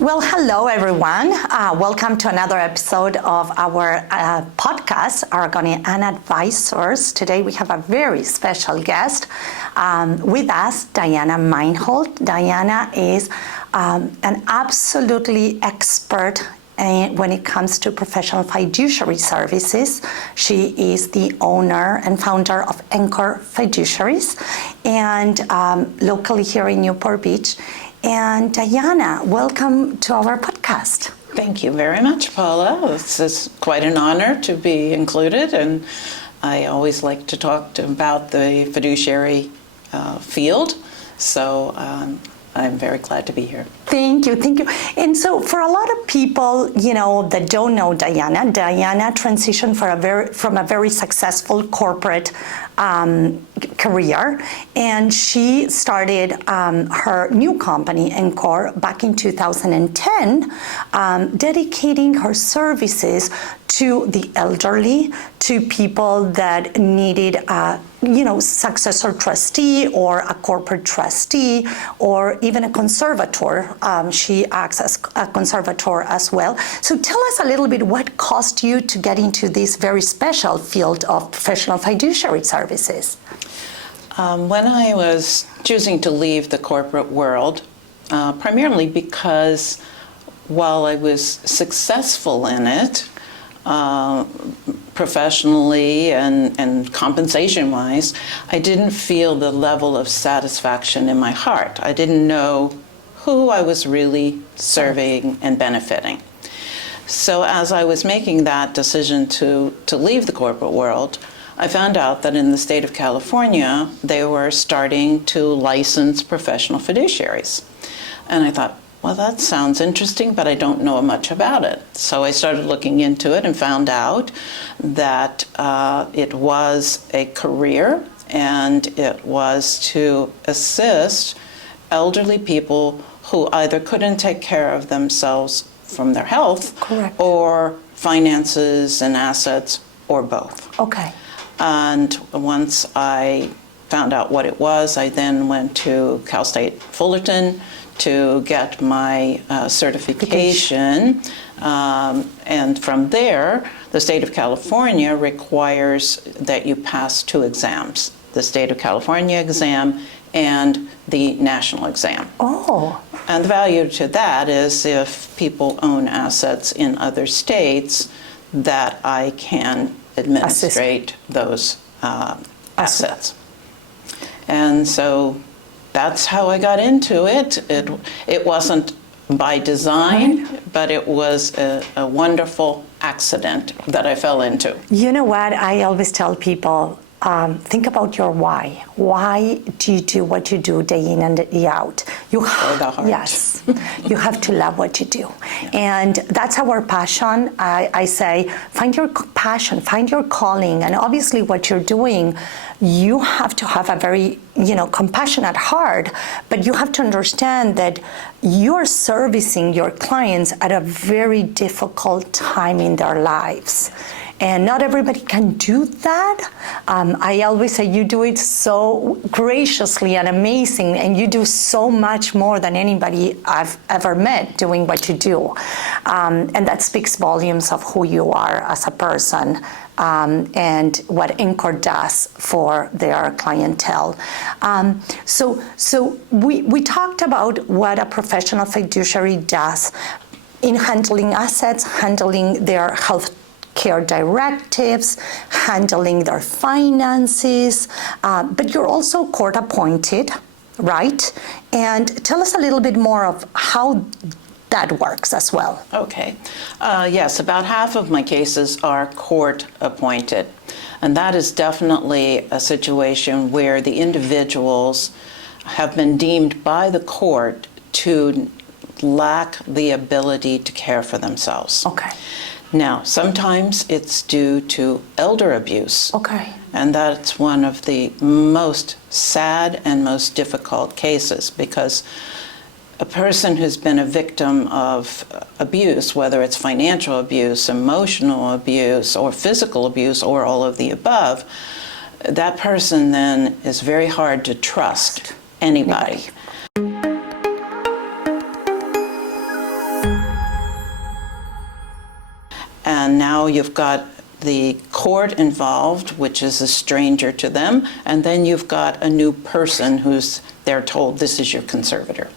Well, hello everyone. Welcome to another episode of our podcast, Aragone Advisors. Today we have a very special guest with us, Diana Meinhold. Diana is an absolutely expert when it comes to professional fiduciary services. She is the owner and founder of Anchor Fiduciaries and locally here in Newport Beach. And Diana, welcome to our podcast. Thank you very much, Paula. This is quite an honor to be included, and I always like to talk about the fiduciary field, so I'm very glad to be here. Thank you. And so for a lot of people, that don't know Diana transitioned from a very successful corporate career, and she started her new company, Anchor, back in 2010, dedicating her services to the elderly, to people that needed successor trustee or a corporate trustee or even a conservator. She acts as a conservator as well. So tell us a little bit what caused you to get into this very special field of professional fiduciary services. When I was choosing to leave the corporate world, primarily because while I was successful in it, professionally and compensation-wise, I didn't feel the level of satisfaction in my heart. I didn't know who I was really serving and benefiting. So as I was making that decision to leave the corporate world, I found out that in the state of California, they were starting to license professional fiduciaries. And I thought, well, that sounds interesting, but I don't know much about it. So I started looking into it and found out that it was a career, and it was to assist elderly people who either couldn't take care of themselves from their health, correct, or finances and assets, or both. Okay. And once I found out what it was, I then went to Cal State Fullerton to get my certification, and from there, the state of California requires that you pass two exams, the state of California exam and the national exam. Oh. And the value to that is if people own assets in other states, that I can administrate those assets. And so that's how I got into it. It wasn't by design, but it was a wonderful accident that I fell into. You know what? I always tell people, think about your why. Why do you do what you do day in and day out? For the heart. Yes. You have to love what you do. Yeah. And that's our passion. I say, find your passion, find your calling. And obviously what you're doing, you have to have a very, compassionate heart, but you have to understand that you're servicing your clients at a very difficult time in their lives. And not everybody can do that. I always say you do it so graciously and amazing, and you do so much more than anybody I've ever met doing what you do. And that speaks volumes of who you are as a person, and what Anchor does for their clientele. So we talked about what a professional fiduciary does in handling assets, handling their health care directives, handling their finances, but you're also court appointed, right? And tell us a little bit more of how that works as well. Okay. Yes, about half of my cases are court appointed. And that is definitely a situation where the individuals have been deemed by the court to lack the ability to care for themselves. Okay. Now, sometimes it's due to elder abuse. Okay. And that's one of the most sad and most difficult cases, because a person who's been a victim of abuse, whether it's financial abuse, emotional abuse, or physical abuse, or all of the above, that person then is very hard to trust anybody. now you've got the court involved, which is a stranger to them, and then you've got a new person who's, they're told, this is your conservator.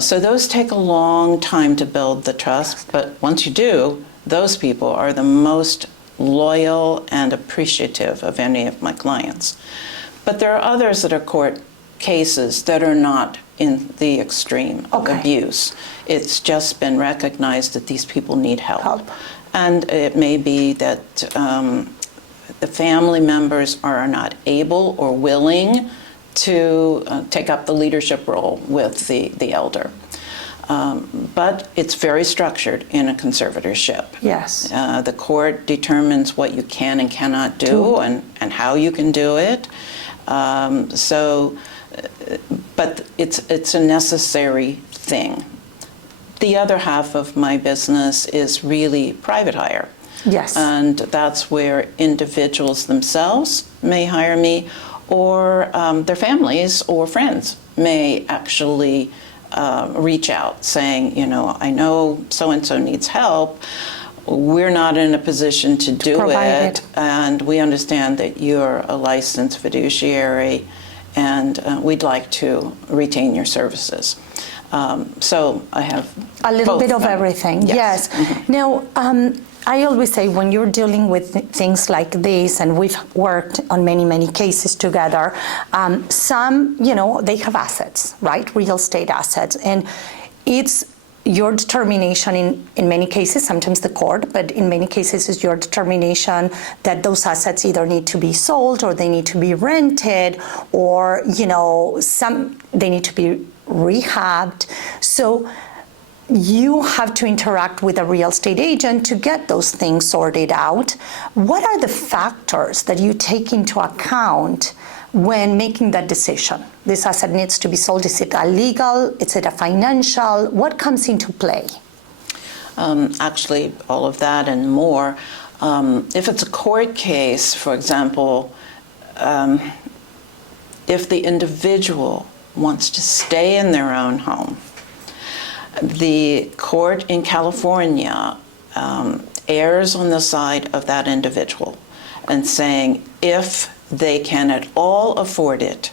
So those take a long time to build the trust, but once you do, those people are the most loyal and appreciative of any of my clients. But there are others that are court cases that are not in the extreme of abuse. It's just been recognized that these people need help. And it may be that the family members are not able or willing to take up the leadership role with the elder. But it's very structured in a conservatorship. Yes. The court determines what you can and cannot do and how you can do it. But it's a necessary thing. The other half of my business is really private hire. Yes. And that's where individuals themselves may hire me, or their families or friends may actually reach out saying, I know so-and-so needs help. We're not in a position to do it, and we understand that you're a licensed fiduciary, and we'd like to retain your services. So I have a little bit of everything. Yes. Mm-hmm. Now, I always say when you're dealing with things like this, and we've worked on many cases together, some, they have assets, right? Real estate assets. And it's your determination in many cases, sometimes the court, but in many cases it's your determination that those assets either need to be sold or they need to be rented, or, they need to be rehabbed. So you have to interact with a real estate agent to get those things sorted out. What are the factors that you take into account when making that decision? This asset needs to be sold. Is it a legal? Is it a financial? What comes into play? Actually, all of that and more. If it's a court case, for example, if the individual wants to stay in their own home, the court in California errs on the side of that individual and saying if they can at all afford it,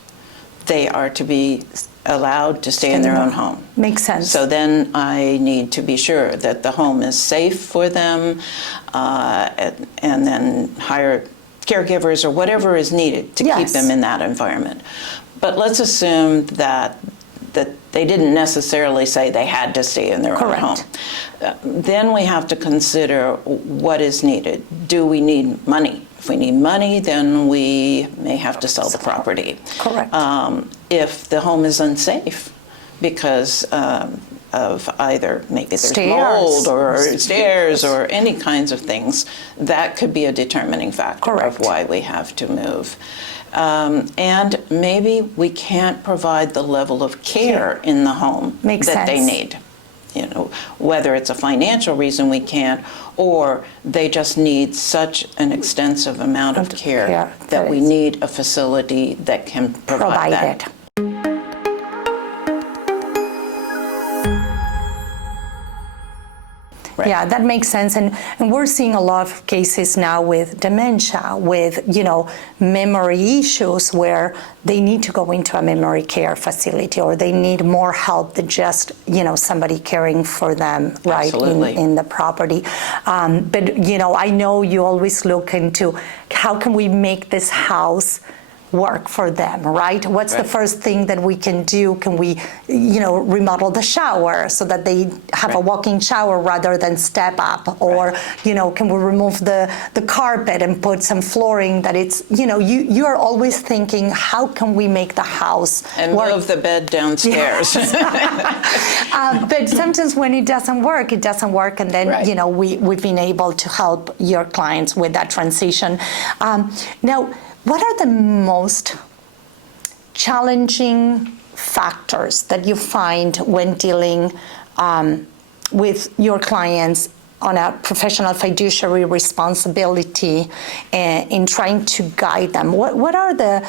they are to be allowed to stay in their own home. Makes sense. So then I need to be sure that the home is safe for them, and then hire caregivers or whatever is needed to keep them in that environment. But let's assume that they didn't necessarily say they had to stay in their own home. Then we have to consider what is needed. Do we need money? If we need money, then we may have to sell the property. Correct. If the home is unsafe because of either maybe there's mold or stairs or any kinds of things, that could be a determining factor of why we have to move. And maybe we can't provide the level of care in the home that they need. Whether it's a financial reason we can't, or they just need such an extensive amount of care that we need a facility that can provide that. Right. Yeah, that makes sense. And we're seeing a lot of cases now with dementia, with, memory issues where they need to go into a memory care facility, or they need more help than just, somebody caring for them, right, in the property. But, I know you always look into how can we make this house work for them, right? What's the first thing that we can do? Can we, remodel the shower so that they have a walk-in shower rather than step up? Or, can we remove the carpet and put some flooring that it's, you are always thinking, how can we make the house work? Move the bed downstairs. But sometimes when it doesn't work, and then, we've been able to help your clients with that transition. Now, what are the most challenging factors that you find when dealing with your clients on a professional fiduciary responsibility in trying to guide them? What are the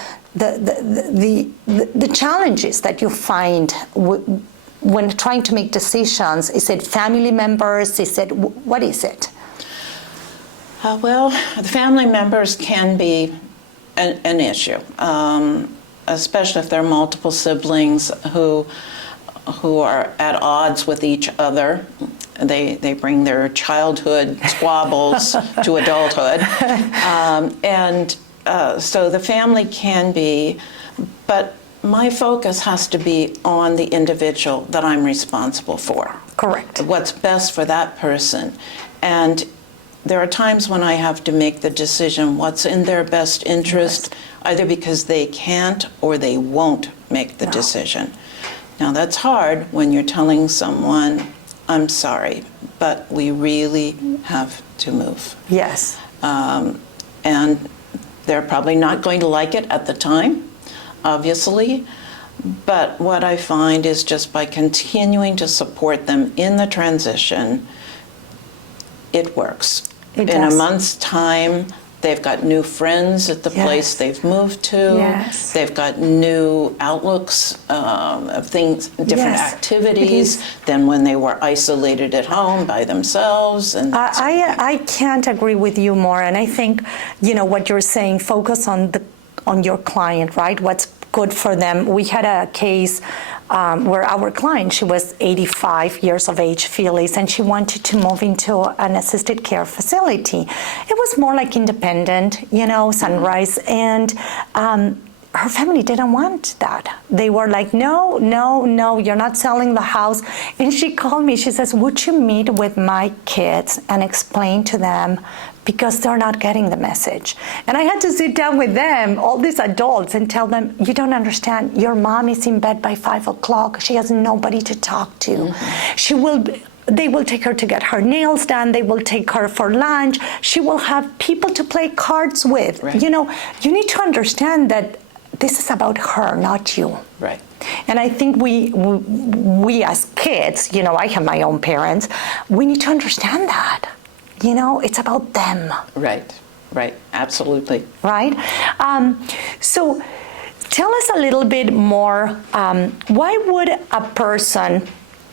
challenges that you find when trying to make decisions? Is it family members? What is it? Well, the family members can be an issue, especially if there are multiple siblings who are at odds with each other. They bring their childhood squabbles to adulthood. So the family can be, but my focus has to be on the individual that I'm responsible for. Correct. What's best for that person. And there are times when I have to make the decision what's in their best interest, either because they can't or they won't make the decision. Now that's hard when you're telling someone, I'm sorry, but we really have to move. Yes. And they're probably not going to like it at the time, obviously. But what I find is just by continuing to support them in the transition, it works. It in does. a month's time, they've got new friends at the place they've moved to. Yes. They've got new outlooks of things, different activities than when they were isolated at home by themselves. And I can't agree with you more. And I think, what you're saying, focus on your client, right? What's good for them. We had a case where our client, she was 85 years of age, Phyllis, and she wanted to move into an assisted care facility. It was more like independent, Sunrise, and her family didn't want that. They were like, no, you're not selling the house. And she called me, she says, would you meet with my kids and explain to them, because they're not getting the message. And I had to sit down with them, all these adults, and tell them, you don't understand, your mom is in bed by 5 o'clock. She has nobody to talk to. Mm-hmm. They will take her to get her nails done. They will take her for lunch. She will have people to play cards with. Right. You need to understand that this is about her, not you. Right. And I think we as kids, I have my own parents, we need to understand that. It's about them. Right, absolutely. Right? So tell us a little bit more, why would a person,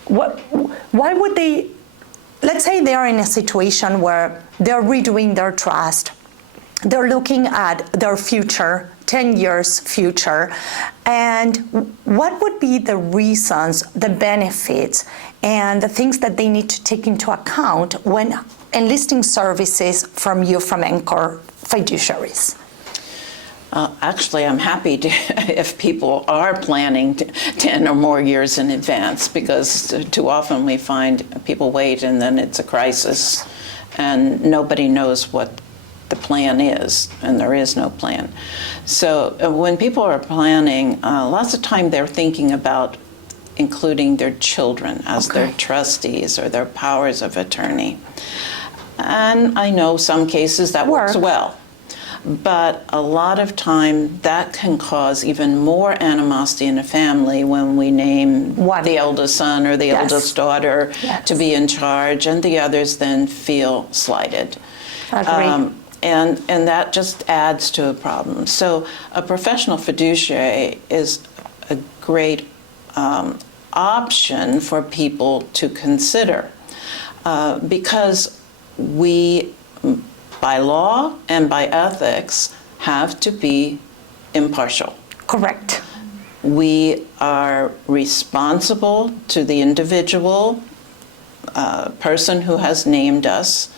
why would they, let's say they're in a situation where they're redoing their trust, they're looking at their future, 10 years future, and what would be the reasons, the benefits, and the things that they need to take into account when enlisting services from you from Anchor Fiduciaries? Actually, I'm happy to, if people are planning 10 or more years in advance, because too often we find people wait and then it's a crisis and nobody knows what the plan is, and there is no plan. So when people are planning, lots of time they're thinking about including their children as their trustees or their powers of attorney. And I know some cases that works well, but a lot of time that can cause even more animosity in a family when we name the eldest son or the eldest daughter to be in charge, and the others then feel slighted. Agreed. And that just adds to a problem. So a professional fiduciary is a great option for people to consider because we, by law and by ethics, have to be impartial. Correct. We are responsible to the individual person who has named us,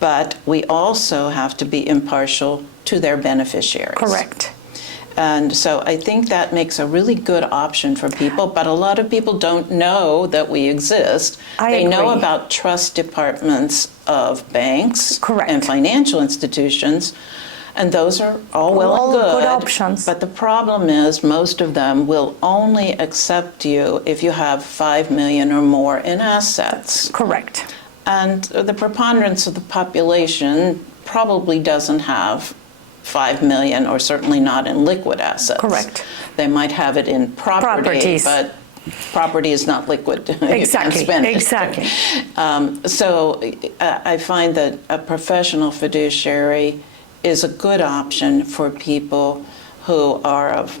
but we also have to be impartial to their beneficiaries. Correct. And so I think that makes a really good option for people, but a lot of people don't know that we exist. They know about trust departments of banks and financial institutions, and those are all well and good options. But the problem is most of them will only accept you if you have $5 million or more in assets. Correct. And the preponderance of the population probably doesn't have $5 million, or certainly not in liquid assets. Correct. They might have it in property, but property is not liquid. Exactly. Exactly. So I find that a professional fiduciary is a good option for people who are of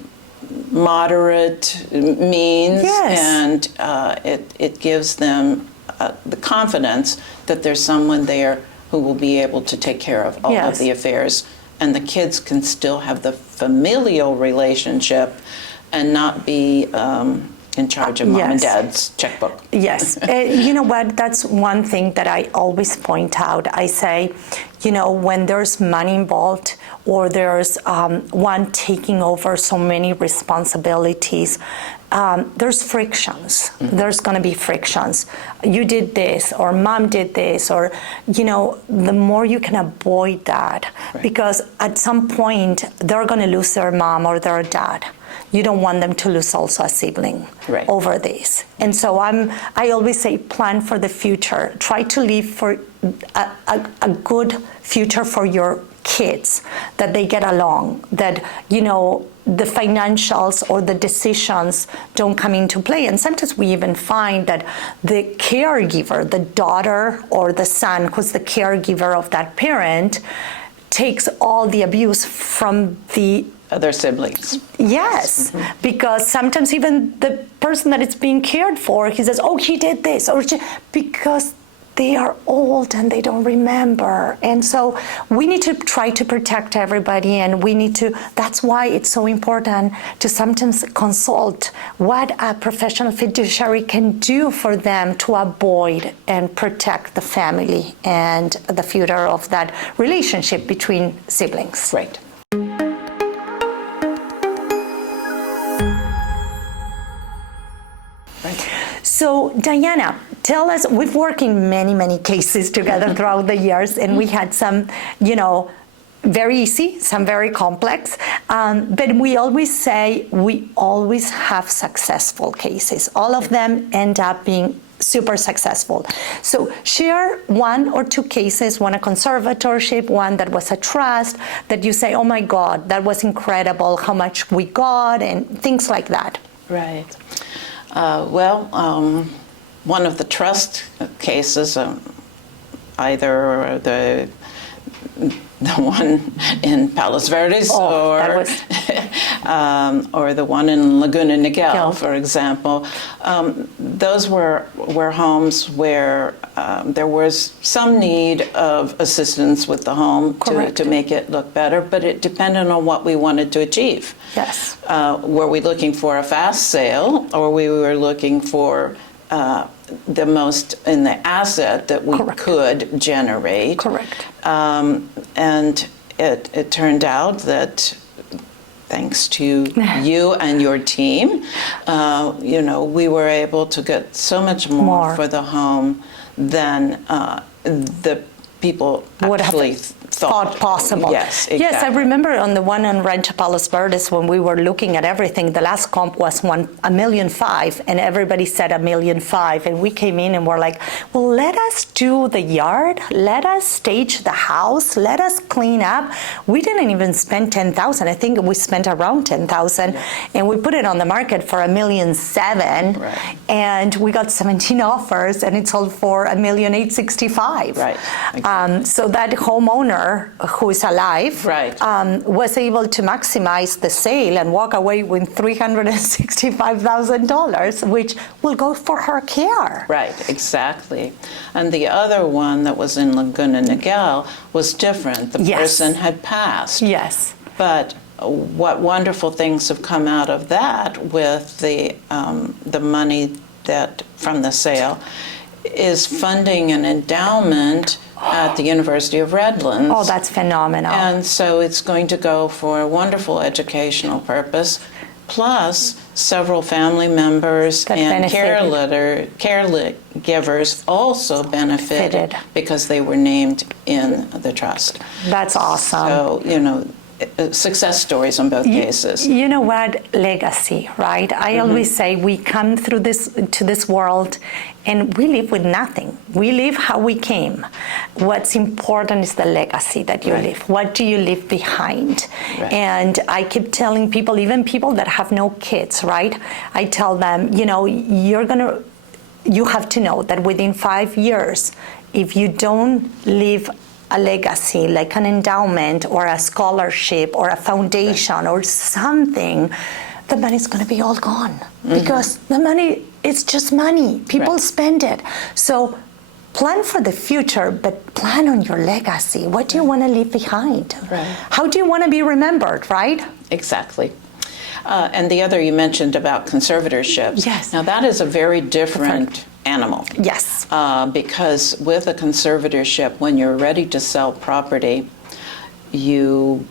moderate means, and it gives them the confidence that there's someone there who will be able to take care of all Yes. of the affairs, and the kids can still have the familial relationship and not be in charge of mom and Yes. dad's checkbook. Yes. You know what? That's one thing that I always point out. I say, you know, when there's money involved or there's one taking over so many responsibilities, there's frictions. Mm-hmm. There's going to be frictions. You did this, or mom did this, or, you know, the more you can avoid that, right. Because at some point they're going to lose their mom or their dad. You don't want them to lose also a sibling right. over this. And so I always say plan for the future. Try to live for a good future for your kids, that they get along, that, you know, the financials or the decisions don't come into play. And sometimes we even find that the caregiver, the daughter or the son who's the caregiver of that parent, takes all the abuse from the other siblings. Yes, mm-hmm. Because sometimes even the person that is being cared for, he says, oh, he did this, or because they are old and they don't remember. And so we need to try to protect everybody, and we need to, that's why it's so important to sometimes consult what a professional fiduciary can do for them to avoid and protect the family and the future of that relationship between siblings. Right. So, Diana, tell us, we've worked in many, many cases together throughout the years, and we had some, you know, very easy, some very complex, but we always say we always have successful cases. All of them end up being super successful. So share one or two cases, one a conservatorship, one that was a trust, that you say, oh my God, that was incredible, how much we got, and things like that. Right. One of the trust cases, either the one in Palos Verdes or the one in Laguna Niguel, for example. Those were homes where there was some need of assistance with the home to make it look better, but it depended on what we wanted to achieve. Yes. Were we looking for a fast sale, or we were looking for the most in the asset that we could generate? Correct. And it turned out that, thanks to you and your team, you know, we were able to get so much more for the home than the people actually thought possible. Yes, exactly. Yes, I remember on the one on Rancho Palos Verdes, when we were looking at everything, the last comp was $1.5 million, and everybody said $1.5 million, and we came in and we're like, well, let us do the yard, let us stage the house, let us clean up. We didn't even spend $10,000. I think we spent around $10,000, and we put it on the market for $1.7 million, and we got 17 offers, and it sold for $1.865 million. Right. Exactly. So that homeowner who is alive was able to maximize the sale and walk away with $365,000, which will go for her care. Right, exactly. And the other one that was in Laguna Niguel was different. The person had passed. Yes. But what wonderful things have come out of that with the money that from the sale is funding an endowment at the University of Redlands. Oh, that's phenomenal. And so it's going to go for a wonderful educational purpose, plus several family members and caregivers also benefited because they were named in the trust. That's awesome. So, you know, success stories on both cases. You know what? Legacy, right? I always say we come through to this world and we live with nothing. We live how we came. What's important is the legacy that you live. What do you leave behind? And I keep telling people, even people that have no kids, right? I tell them, you know, you have to know that within 5 years, if you don't leave a legacy, like an endowment or a scholarship or a foundation or something, the money's going to be all gone. Because the money, it's just money. People spend it. So plan for the future, but plan on your legacy. What do you want to leave behind? Right. How do you want to be remembered, right? Exactly. And the other you mentioned about conservatorships. Yes. Now that is a very different animal. Yes. Because with a conservatorship, when you're ready to sell property, you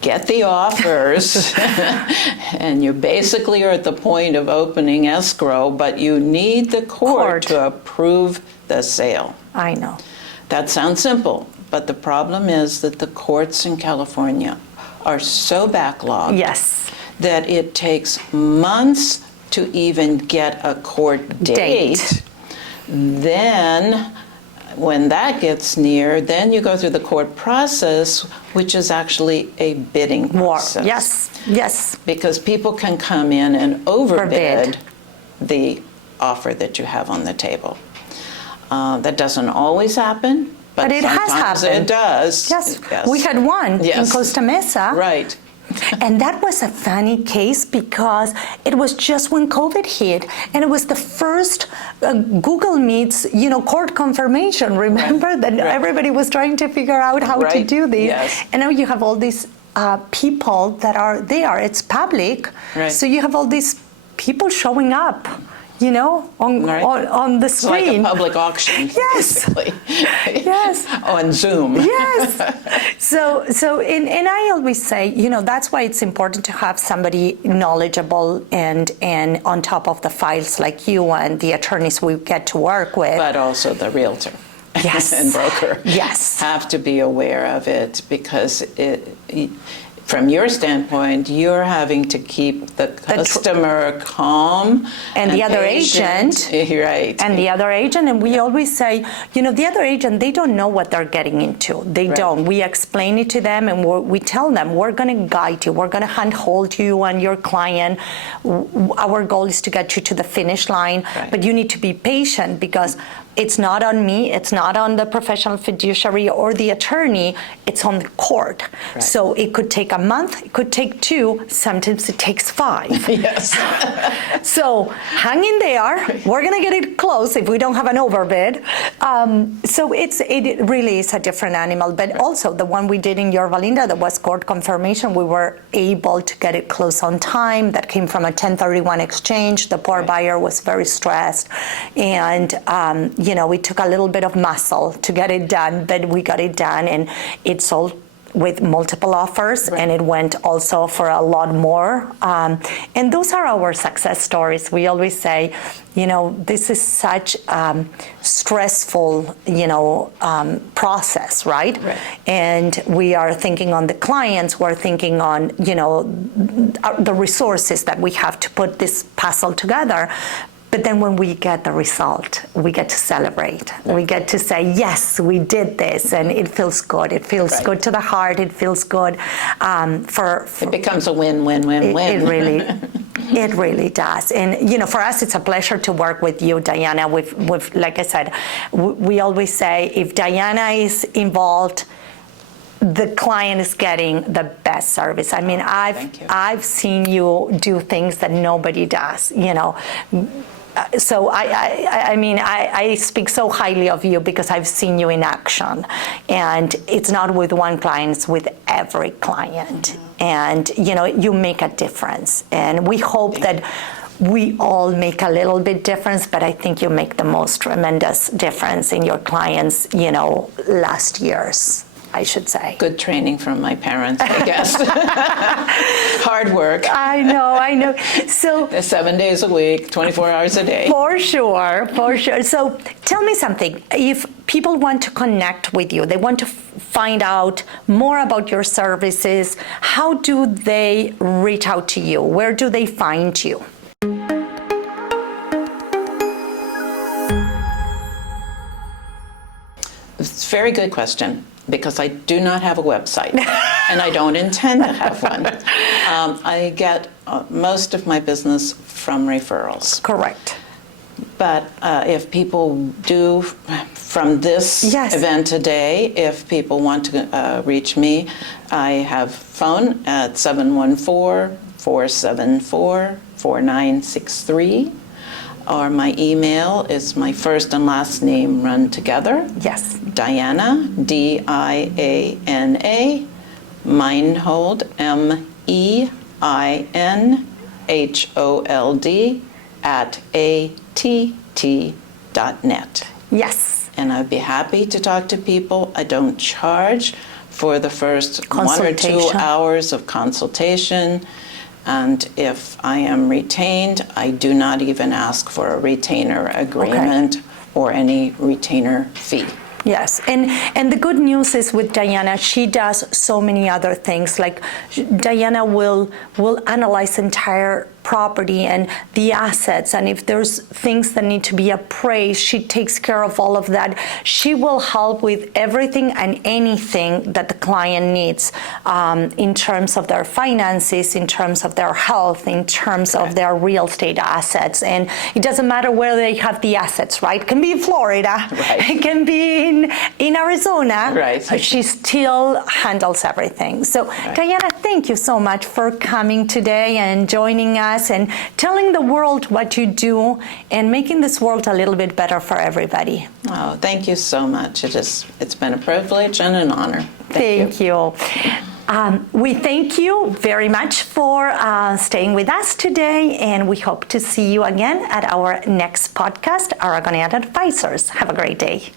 get the offers and you basically are at the point of opening escrow, but you need the court to approve the sale. I know. That sounds simple, but the problem is that the courts in California are so backlogged Yes. that it takes months to even get a court date. Then, when that gets near, then you go through the court process, which is actually a bidding process. Yes, yes. Because people can come in and overbid the offer that you have on the table. That doesn't always happen, but it has sometimes happened. it does. Yes. We had one in Costa Mesa. Right. And that was a funny case because it was just when COVID hit, and it was the first Google Meets, court confirmation. Remember that everybody was trying to figure out how to do this. Yes. And now you have all these people that are there. It's public, so you have all these people showing up. On the screen. It's like a public auction, basically. Yes. On Zoom. Yes. And I always say, that's why it's important to have somebody knowledgeable and on top of the files like you and the attorneys we get to work with. But also the realtor. Yes. And broker. Yes. Have to be aware of it because from your standpoint, you're having to keep the customer calm. And the other patient. agent. Right. And the other agent. And we always say, the other agent, they don't know what they're getting into. They don't. We explain it to them and we tell them, we're going to guide you. We're going to handhold you and your client. Our goal is to get you to the finish line. Right. But you need to be patient because it's not on me, it's not on the professional fiduciary or the attorney, it's on the court. Right. So it could take a month, it could take 2, sometimes it takes 5. Yes. So hang in there, we're gonna get it close if we don't have an overbid. So it really is a different animal, but also the one we did in Yorba Linda that was court confirmation, we were able to get it close on time. That came from a 1031 exchange. The poor buyer was very stressed, and it took a little bit of muscle to get it done, but we got it done, and it sold with multiple offers, and it went also for a lot more. And those are our success stories. We always say, this is such stressful, process, right? And we are thinking on the clients, we're thinking on, the resources that we have to put this puzzle together. But then when we get the result, we get to celebrate. We get to say, yes, we did this, and it feels good. It feels good to the heart. It feels good for it becomes a win-win-win-win. It really does. And, for us, it's a pleasure to work with you, Diana. We've like I said, we always say, if Diana is involved, the client is getting the best service. I mean, I've seen you do things that nobody does, So I speak so highly of you because I've seen you in action, and it's not with one client, it's with every client. And you make a difference, and we hope that we all make a little bit difference, but I think you make the most tremendous difference in your clients, last years, I should say. Good training from my parents, I guess. Hard work. I know. So 7 days a week, 24 hours a day. For sure. So tell me something. If people want to connect with you, they want to find out more about your services, how do they reach out to you? Where do they find you? It's a very good question, because I do not have a website, and I don't intend to have one. I get most of my business from referrals. Correct. But if people do, from this event today, if people want to reach me, I have phone at 714-474-4963. or my email is my first and last name run together. Yes. Diana, Diana, Meinhold, Meinhold, @att.net. Yes. And I'd be happy to talk to people. I don't charge for the first 1 or 2 hours of consultation. And if I am retained, I do not even ask for a retainer agreement or any retainer fee. Yes, and the good news is with Diana, she does so many other things. Like Diana will analyze entire property and the assets, and if there's things that need to be appraised, she takes care of all of that. She will help with everything and anything that the client needs in terms of their finances, in terms of their health, in terms of their real estate assets. And it doesn't matter where they have the assets, right? It can be in Florida, it can be in Arizona. Right. She still handles everything. So Diana, thank you so much for coming today and joining us and telling the world what you do and making this world a little bit better for everybody. Oh, thank you so much. It's been a privilege and an honor. Thank you. We thank you very much for staying with us today, and we hope to see you again at our next podcast, Aragone Advisors. Have a great day.